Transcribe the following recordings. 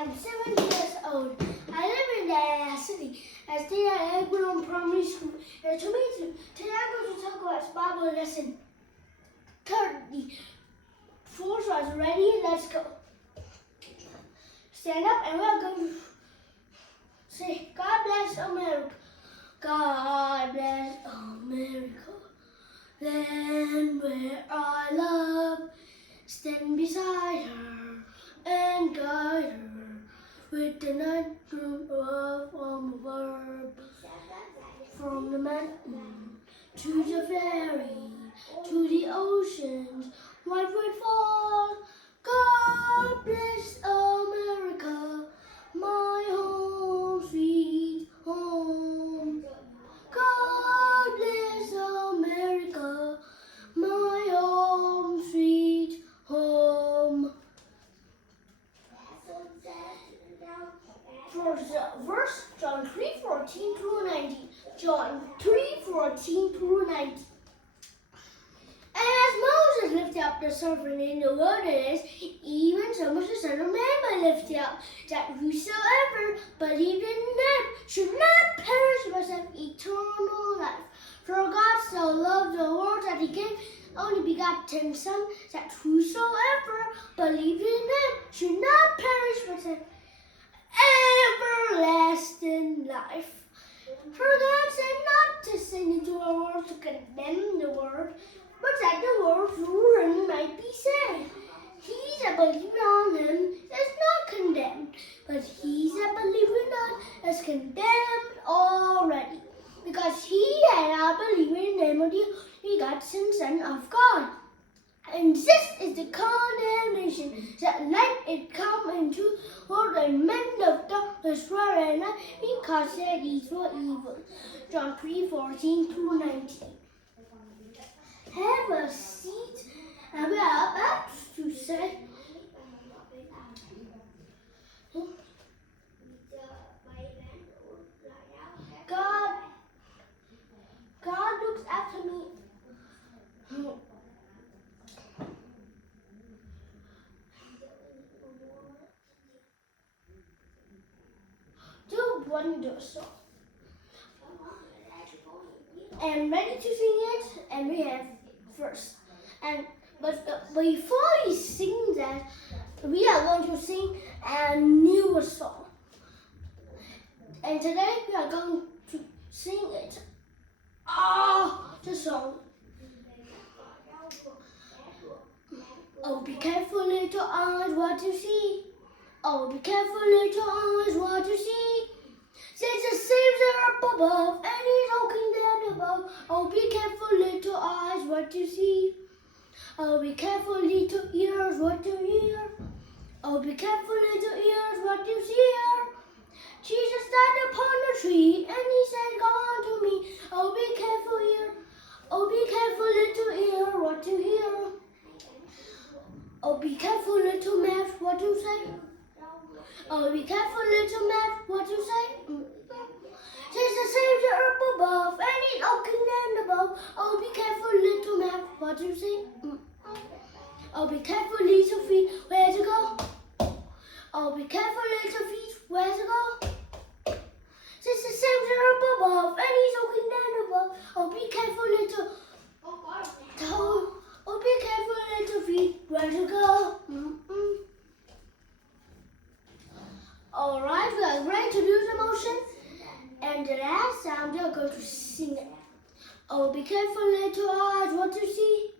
am 7 years old. I live in the city. I stay at Rewiew Primary School. To me, today I'm going to talk about Bible lesson 30. Four are ready. Let's go. Stand up and we're going to say, God bless America. God bless America. Land where I love. Stand beside her and guide her with the night room from the verb. From the mountain to the ferry to the oceans, white would fall. God bless America, my home sweet home. God bless America, my home sweet home. Verse John 3:14 through 19. John 3:14 through 19. And as Moses lifted up the serpent in the wilderness, even so must the Son of Man be lifted up, that whosoever believed in him should not perish but have eternal life. For God so loved the world that he gave only begotten Son, that whosoever believed in him should not perish but have everlasting life. For God said not to send into the world to condemn the world, but that the world through him might be saved. He that believeth on him is not condemned, but he that believeth not is condemned already, because he had not believed in the name of the begotten Son of God. And this is the condemnation, that light is come into the world, and men of darkness were in light, because their deeds were evil. John 3:14 through 19. Have a seat, and we are about to say, God looks after me. Do wonders. And ready to sing it, and we have first. But before we sing that, we are going to sing a new song. And today we are going to sing it. The song. Oh, be careful, little eyes, what you see. Oh, be careful, little eyes, what you see. There's a Savior up above, and he's walking down above. Oh, be careful, little eyes, what you see. Oh, be careful, little ears, what you hear. Oh, be careful, little ears, what you hear. Jesus died upon the tree, and he said, come unto me. Oh, be careful, ear. Oh, be careful, little ear, what you hear. Oh, be careful, little mouth, what you say. Oh, be careful, little mouth, what you say. There's a Savior up above, and he's walking down above. Oh, be careful, little mouth, what you say. Oh, be careful, little feet, where to go. Oh, be careful, little feet, where to go. There's a Savior up above, and he's walking down above. Oh, be careful, little toe. Oh, be careful, little feet, where to go. Alright, we are ready to do the motion. And the last time we are going to sing it. Oh, be careful, little eyes, what you see.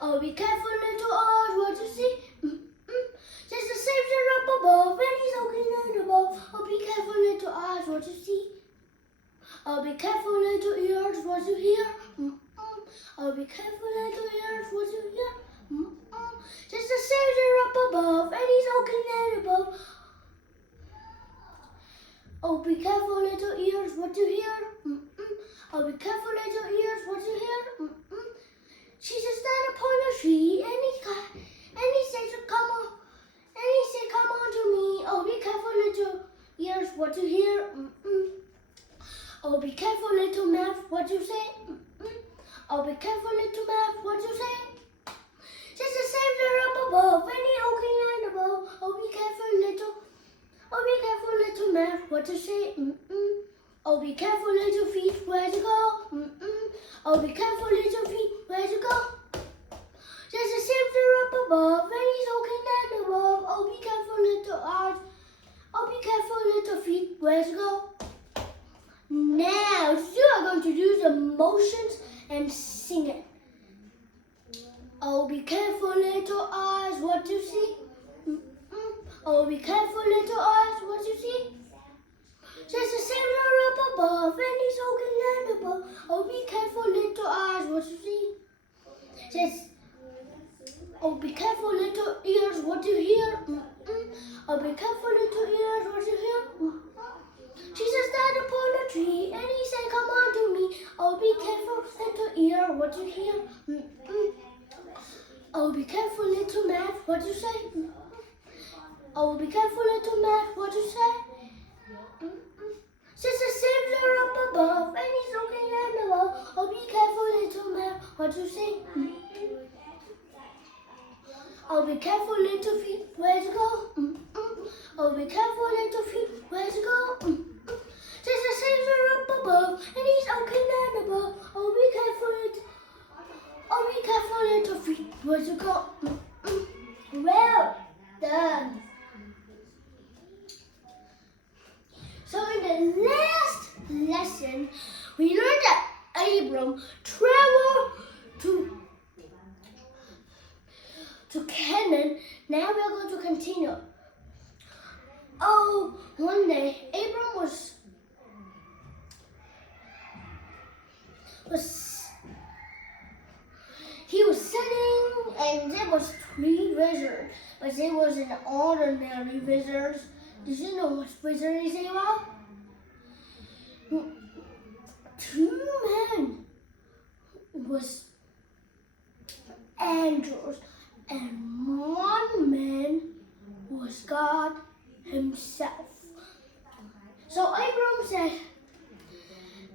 Oh, be careful, little eyes, what you see. There's a Savior up above, and he's walking down above. Oh, be careful, little eyes, what you see. Oh, be careful, little ears, what you hear. Oh, be careful, little ears, what you hear. There's a Savior up above, and he's walking down above. Oh, be careful, little ears, what you hear. Oh, be careful, little ears, what you hear. Jesus died upon a tree, and he said, come on, and he said, come on to me. Oh, be careful, little ears, what you hear. Oh, be careful, little mouth, what you say. Oh, be careful, little mouth, what you say. There's a Savior up above, and he's walking down above. Oh, be careful, little man, what to say? Oh, be careful, little feet, where to go? Oh, be careful, little feet, where to go? There's a sailor up above, and he's looking down above. Oh, be careful, little arms. Oh, be careful, little feet, where to go? Now, you are going to do the motions and sing it. Oh, be careful, little eyes, what you see? Oh, be careful, little eyes, what you see? There's a sailor up above, and he's looking down above. Oh, be careful, little eyes, what you see? Says, oh, be careful, little ears, what you hear? Oh, be careful, little ears, what you hear? Jesus died upon a tree, and he said, come on to me. Oh, be careful, little ear, what you hear? Oh, be careful, little man, what you say? Oh, be careful, little man, what you say? There's a sailor up above, and he's looking down below. Oh, be careful, little man, what you say? Oh, be careful, little feet, where to go? Oh, be careful, little feet, where to go? There's a sailor up above, and he's looking down above. Oh, be careful, little feet, where to go? Well done. So in the last lesson, we learned that Abram traveled to Canaan. Now we are going to continue. Oh, one day Abram was sitting, and there was 3 wizards, but they wasn't ordinary wizards. Did you know what wizard is about? 2 men was angels, and 1 man was God himself. So Abram said,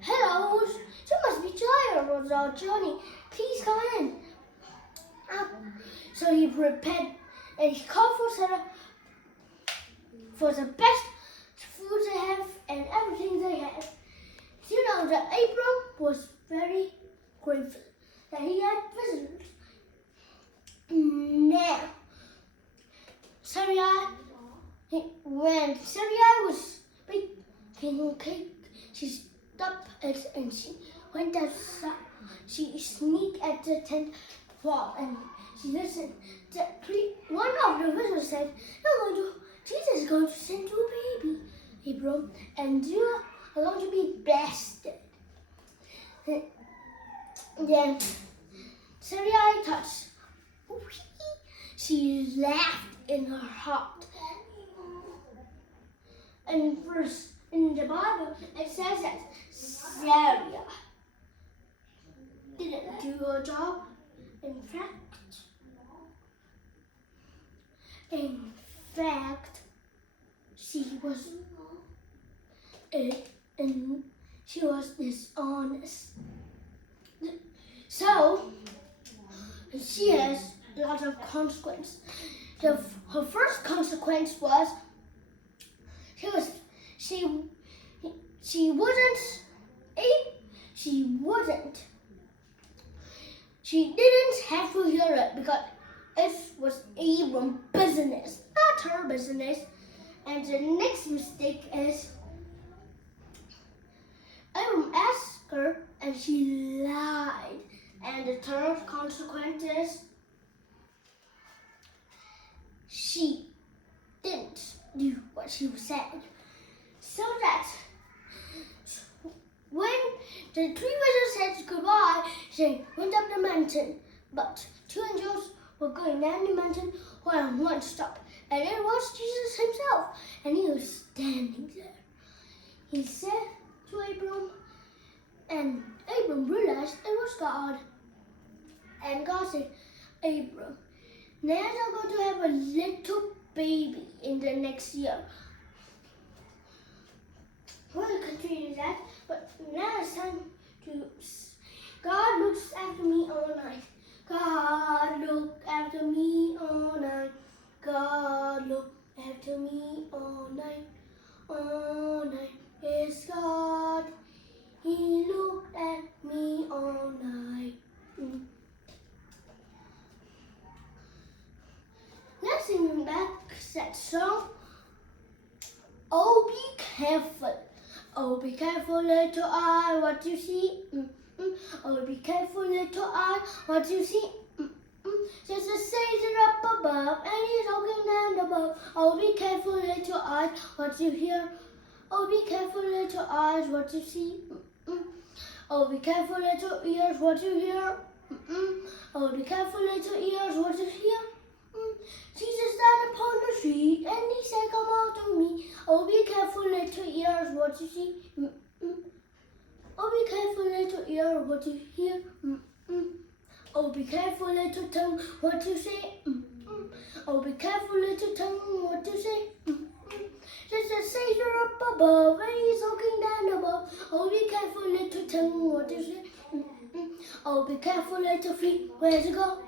hello, you must be tired of our journey. Please come in. So he prepared, and he called for the best food they have and everything they had. You know that Abram was very grateful that he had visitors. Now, when Sarai was baking cake, she stopped it and she went outside. She sneaked at the tent wall and she listened. One of the visitors said, Jesus is going to send you a baby, Abram, and you are going to be blessed. Then Sarai touched. She laughed in her heart. And first in the Bible it says that Sarah didn't do her job. In fact, she was dishonest. So she has lots of consequences. Her first consequence was she didn't have to hear it because it was Abram's business, not her business. And the next mistake is Abram asked her and she lied. And the third consequence is she didn't do what she said. So that when the 3 wizards said goodbye, they went up the mountain. But 2 angels were going down the mountain while 1 stopped. And it was Jesus himself. And he was standing there. He said to Abram, and Abram realized it was God. And God said, Abram, now you're going to have a little baby in the next year. We'll continue that, but now it's time to. God looks after me all night. God look after me all night. God look after me all night. bring back that song. Oh, be careful. Oh, be careful, little eye, what you see. Oh, be careful, little eye, what you see. There's a Savior up above, and he's looking down above. Oh, be careful, little eyes, what you hear. Oh, be careful, little eyes, what you see. Oh, be careful, little ears, what you hear. Oh, be careful, little ears, what you hear. Jesus died upon the tree, and he said, come out to me. Oh, be careful, little ears, what you see. Oh, be careful, little ear, what you hear. Oh, be careful, little tongue, what you say. Oh, be careful, little tongue, what you say. There's a Savior up above, and he's looking down above. Oh, be careful, little tongue, what you say. Oh, be careful, little feet, where's it go?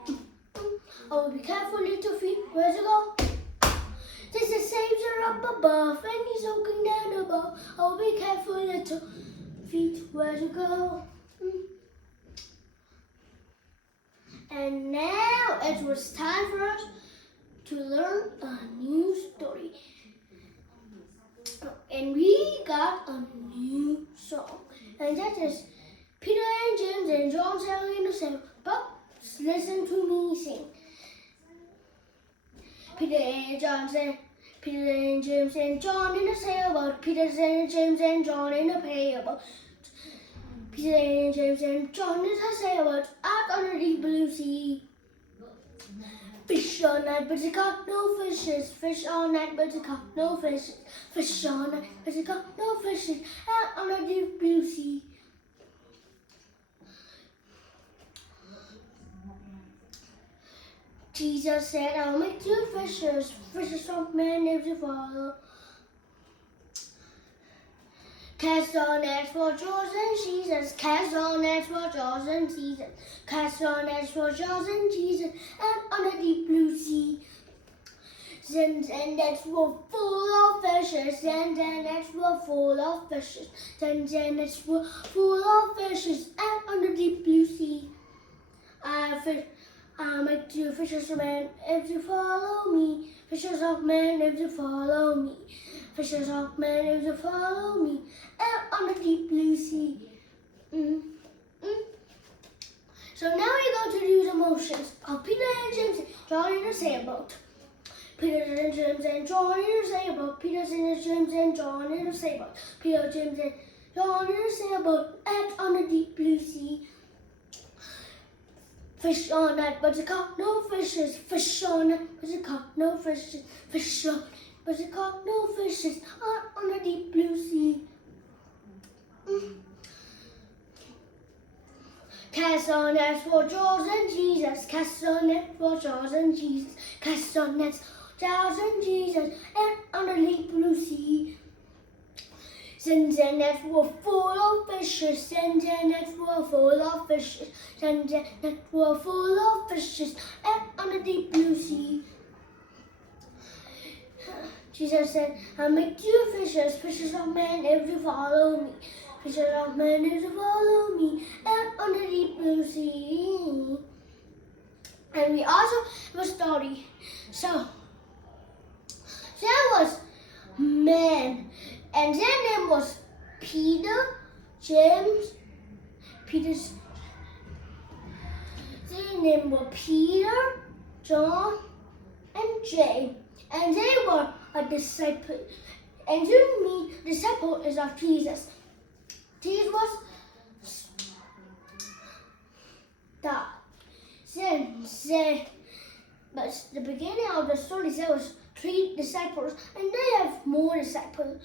Oh, be careful, little feet, where's it go? There's a Savior up above, and he's looking down above. Oh, be careful, little feet, where's it go? And now it was time for us to learn a new story. And we got a new song. And that is Peter and James and John sailing in the sail. But listen to me sing. Peter and James and John in a sailboat. Peter and James and John in a sailboat. Peter and James and John in a sailboat out on the deep blue sea. Fish all night, but they caught no fishes. Fish all night, but they caught no fishes. Fish all night, but they caught no fishes out on the deep blue sea. Jesus said, I'll make you fishers, fishers of men if you follow. Cast all nets for Jaws and Jesus, cast all nets for Jaws and Jesus, cast all nets for Jaws and Jesus, and on a deep blue sea. Then nets were full of fishes, and the nets were full of fishes, then the nets were full of fishes, and on the deep blue sea. I'll make you fishers of men if you follow me, fishers of men if you follow me. Fishers of men if you follow me, out on the deep blue sea. So now we're going to do the motions of Peter and James and John in a sailboat. Peter and James and John in a sailboat. Peter and James and John in a sailboat. Peter, James and John in a sailboat, out on the deep blue sea. Fish all night, but they caught no fishes. Fish all night, but they caught no fishes. Fish all night, but they caught no fishes on the deep blue sea. Cast on nets for Jaws and Jesus. Cast on nets for Jaws and Jesus. Cast on nets for Jaws and Jesus. And on the deep blue sea. Then the nets were full of fishes. Then the nets were full of fishes. Then the nets were full of fishes. And on the deep blue sea. Jesus said, I'll make you fishers, fishers of men if you follow me. Fishers of men if you follow me. And on the deep blue sea. And we also have a story. So there was men. And their name was Peter, James, their name were Peter, John, and James. And they were a disciple. And you mean disciple is of Jesus. Jesus was died. But the beginning of the story there was 3 disciples, and they have more disciples.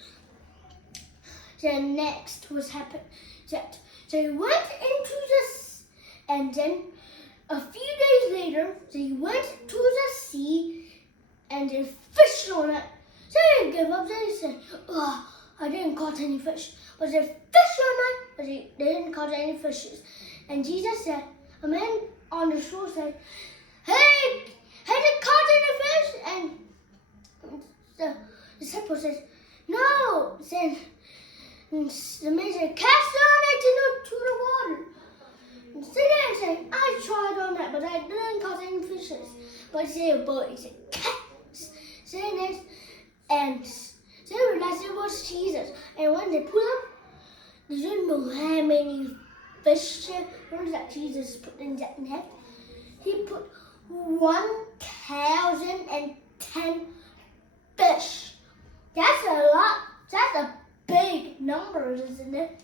Then next was happened that they went into this, and then a few days later they went to the sea and they fished on it. They didn't give up. They said, "Oh, I didn't catch any fish," but they fished on it, but they didn't catch any fishes. And Jesus said, a man on the shore said, "Hey, have you caught any fish?" And the disciple said, "No." Then the man said, "Cast your net into the water." And they didn't say, "I tried on that, but I didn't catch any fishes." But they said, "But he said, saying it, and they realized it was Jesus. And when they pulled up, they didn't know how many fish that Jesus put in that net. He put 1,010 fish. That's a lot. That's a big number, isn't it?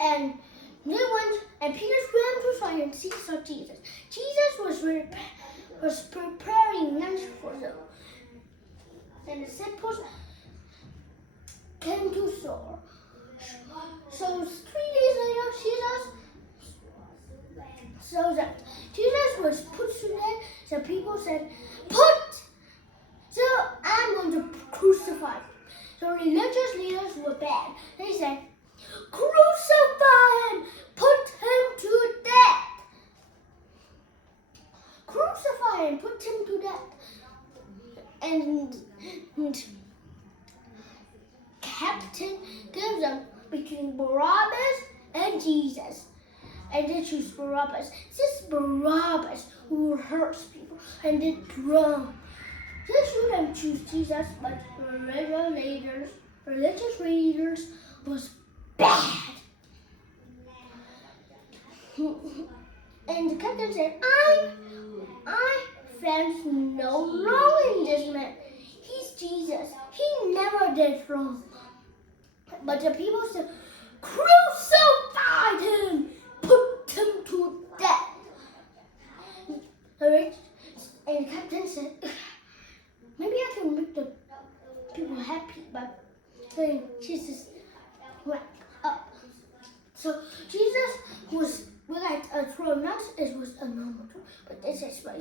And they went, and Peter swam to find and saw Jesus. Jesus was preparing lunch for them. And the disciples came to shore. So 3 days later, Jesus was put to death. So people said, so I'm going to crucify him. So religious leaders were bad. They said, crucify him, put him to death. Crucify him, put him to death. And captain gives them between Barabbas and Jesus. And they choose Barabbas. This Barabbas who hurts people and did wrong. They shouldn't choose Jesus, but religious leaders was bad. And the captain said, I found no wrong in this man. He's Jesus. He never did wrong. But the people said, crucify him, put him to death. And the captain said, maybe I can make the people happy by saying Jesus went up. So Jesus was like a throne, not it was a normal throne, but this is why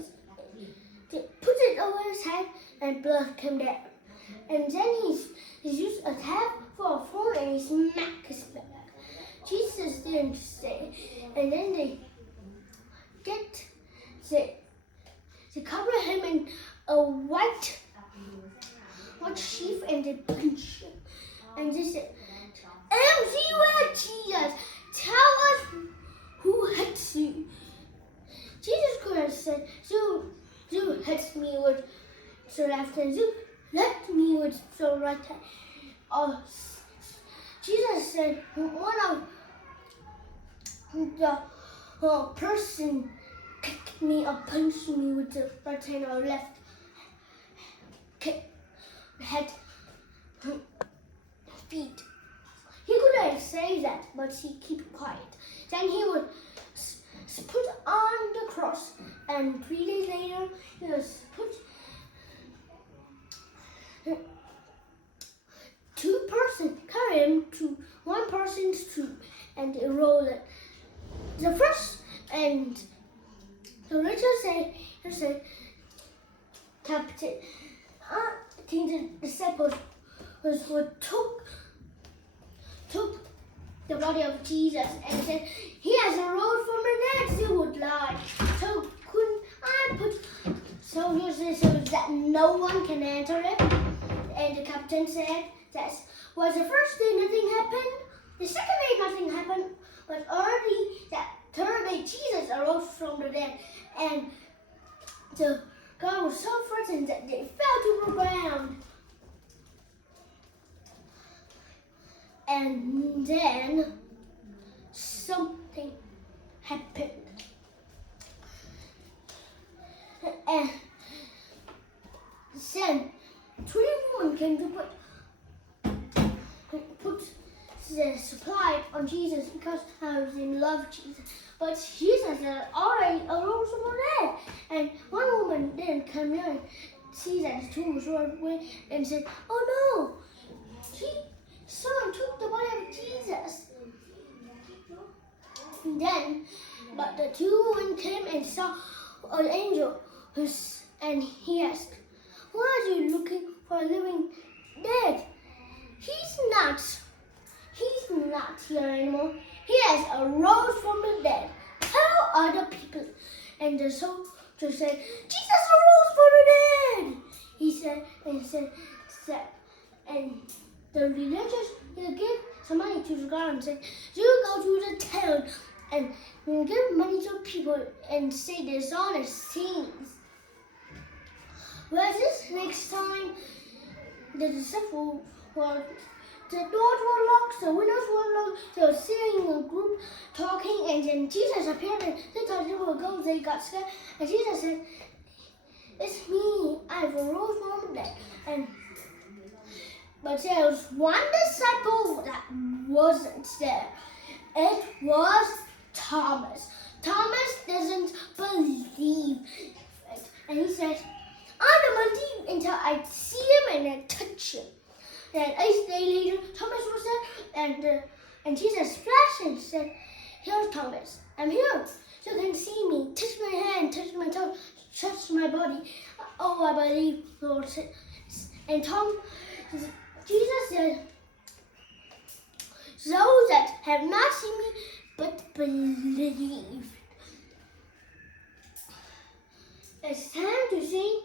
they put it over his head and blood came down. And then he used a tap for a phone and he smacked his back. Jesus didn't say. And then they cover him in a white sheaf and they punch him. And they said, Rewiew, Jesus, tell us who hits you. Jesus could have said, you hit me with the left hand, you hit me with the right hand. Jesus said, one of the person kicked me or punched me with the right hand or left head feet. He could have said that, but he kept quiet. Then he would put on the cross, and 3 days later he was put. Two persons carry him to one person's tomb, and they roll it. The first and the Richard said, Captain, I think the disciples took the body of Jesus and said, he has arose from the dead, he would lie. So couldn't I put soldiers so that no one can enter it? And the captain said, that was the first day nothing happened, the second day nothing happened, but early that third day Jesus arose from the dead, and the God was so frightened that they fell to the ground. And then something happened. And then 3 women came to put the supply on Jesus because I was in love with Jesus. But Jesus had already arose from the dead. And one woman then came in and see that the tomb was rolled away and said, oh no, someone took the body of Jesus. And then, but the 2 women came and saw an angel and he asked, why are you looking for a living dead? He's not here anymore. He has arose from the dead. Tell other people. And the soldier said, Jesus arose from the dead. He said, and the religious gave some money to the guard and said, you go to the town and give money to people and say dishonest things. Well, this next time the disciples were, the doors were locked, the windows were locked, they were sitting in a group talking, and then Jesus appeared and they thought they would go, they got scared, and Jesus said, "It's me, I rose from the dead." But there was one disciple that wasn't there. It was Thomas. Thomas doesn't believe it. And he says, "I don't believe until I see him and I touch him." And 8 days later, Thomas was there, and Jesus flashed and said, "Here's Thomas. I'm here. You can see me. Touch my hand, touch my toes, touch my body. Oh, I believe, Lord." And Jesus said, "Those that have not seen me but believe." It's time to sing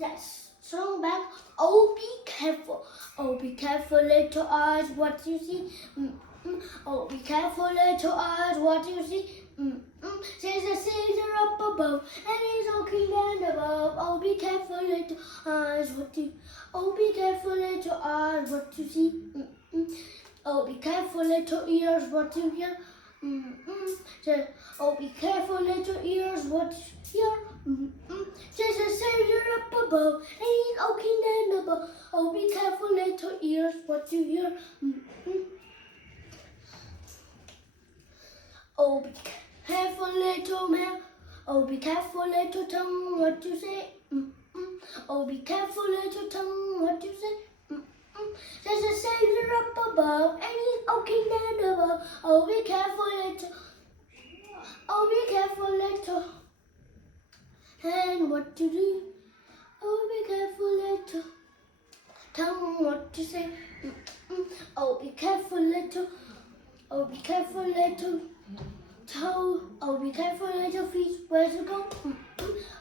that song back. Oh, be careful. Oh, be careful, little eyes, what you see. Oh, be careful, little eyes, what you see. There's a Savior up above, and He's walking down above. Oh, be careful, little eyes, what you. Oh, be careful, little eyes, what you see. Oh, be careful, little ears, what you hear. Oh, be careful, little ears, what you hear. There's a Savior up above, and He's walking down above. Oh, be careful, little ears, what you hear. Oh, be careful, little man. Oh, be careful, little tongue, what you say. Oh, be careful, little tongue, what you say. There's a Savior up above, and He's walking down above. Oh, be careful, little. Oh, be careful, little. And what to do? Oh, be careful, little. Tongue, what to say. Oh, be careful, little. Oh, be careful, little toe. Oh, be careful, little feet. Where's it go?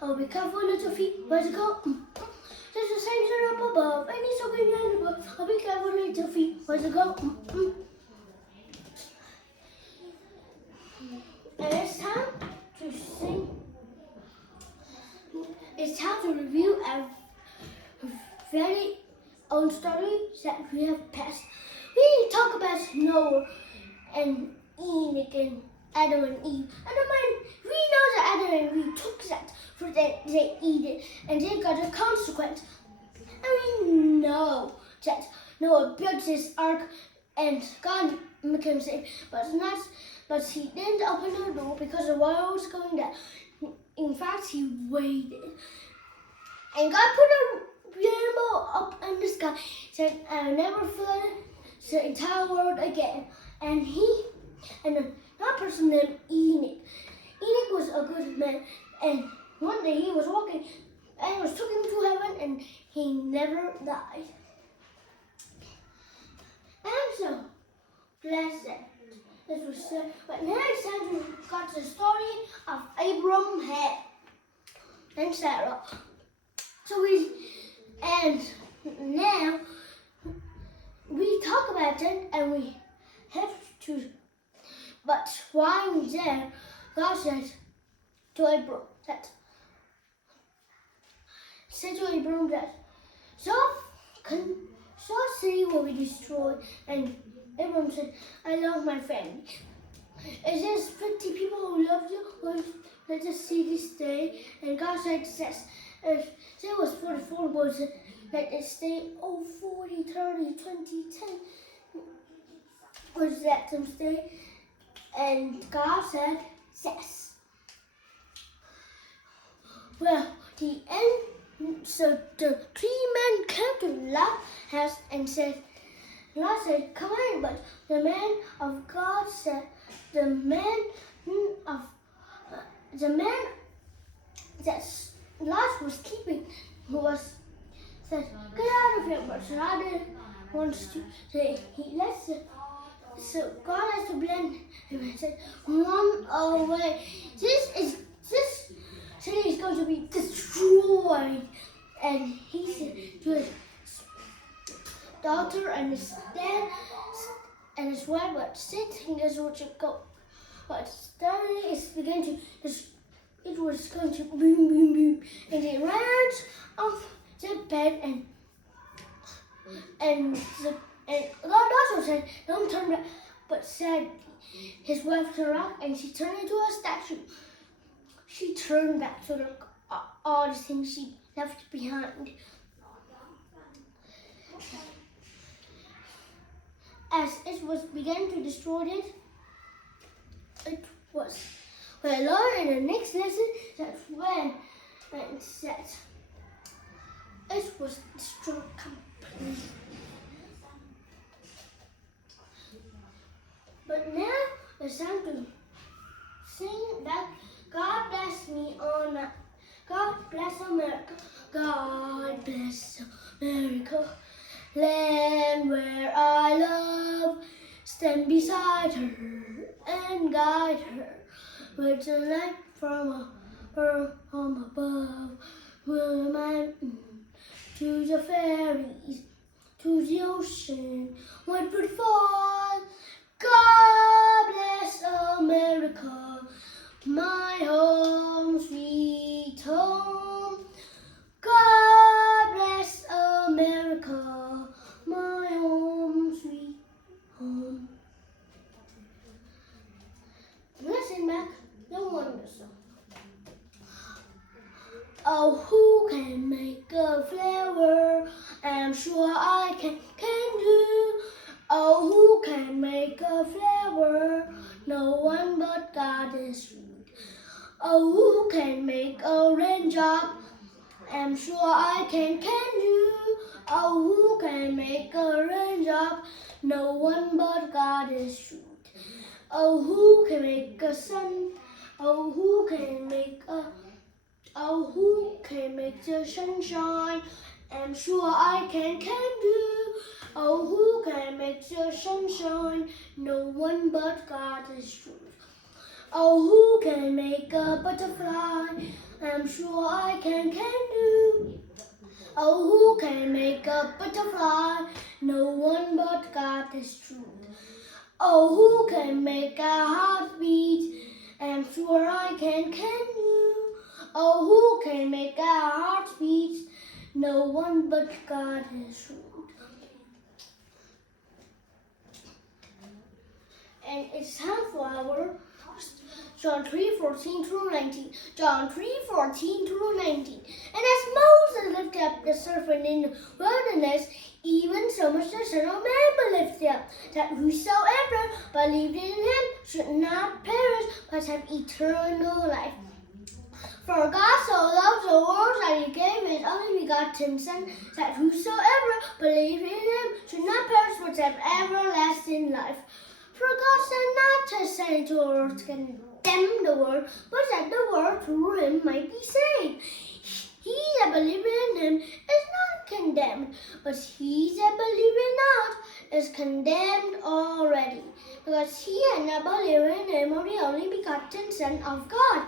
Oh, be careful, little feet. Where's it go? There's a Savior up above, and He's walking down above. Oh, be careful, little feet. Where's it go? And it's time to sing. It's time to review our very own story that we have passed. We talk about Noah and Enoch and Adam and Eve. And we know that Adam and Eve took that fruit that they eat it, and they got a consequence. And we know that Noah built this ark and God became safe, but he didn't open the door because the water was going down. In fact, he waited. And God put a rainbow up in the sky, said, "I'll never flood the entire world again." And that person named Enoch. Enoch was a good man, and one day he was walking, and was took him to heaven, and he never died. I'm so blessed. This was so. But now it's time to got the story of Abraham and Sarah. Now we talk about it, and we have to. But while there, God said to Abraham that so city will be destroyed. And Abraham said, "I love my family. Is there 50 people who love you? Or let us see this day." And God said, "Yes." If there was 44 boys, let it stay. Oh, 40, 30, 20, 10. Was that some stay? And God said, "Yes." Well, the end. So the 3 men came to Lot's house and said, Lot said, "Come in." But the man of God said, the man that Lot was keeping said, "Get out of here." But Lot wants to say he lets it. So God has to blend him and said, "Run away. This city is going to be destroyed." And he said to his daughter and his dad and his wife, "But sit, and guess what you go." but suddenly it was going to boom, boom, boom, and it ran off the bed and God also said, "Don't turn back," but said his wife turned around and she turned into a statue. She turned back to look at all the things she left behind. As it was began to destroy it was we learned in the next lesson that when it said it was destroyed completely. But now it's time to sing back. God bless me on that. God bless America. God bless America. Land where I love. Stand beside her and guide her with the light from above. Will the mountain to the fairies, to the ocean, what would fall? God bless America, my home, sweet home. God bless America, my home, sweet home. Listen back, the wonder song. Oh, who can make a flower? I'm sure I can do. Oh, who can make a flower? No one but God is true. Oh, who can make a raindrop? I'm sure I can do. Oh, who can make a raindrop? No one but God is true. Oh, who can make a sun? Oh, who can make the sunshine? I'm sure I can do. Oh, who can make the sunshine? No one but God is true. Oh, who can make a butterfly? I'm sure I can do. Oh, who can make a butterfly? No one but God is true. Oh, who can make a heartbeat? I'm sure I can do. Oh, who can make a heartbeat? No one but God is true. And it's time for our John 3:14 through 19. John 3:14 through 19. And as Moses lifted up the serpent in the wilderness, even so much the Son of Man will lift up, that whosoever believed in him should not perish, but have eternal life. For God so loved the world that he gave his only begotten Son, that whosoever believed in him should not perish, but have everlasting life. For God sent not his Son into the world to condemn the world, but that the world through him might be saved. He that believeth in him is not condemned, but he that believeth not is condemned already, because he had not believed in him of the only begotten Son of God.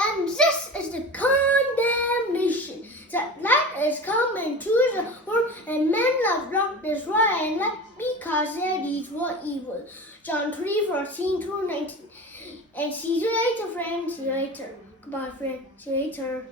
And this is the condemnation, that light is come into the world, and men love darkness rather than light, because their deeds were evil. John 3:14 through 19. And see you later, friends. See you later. Goodbye, friend. See you later.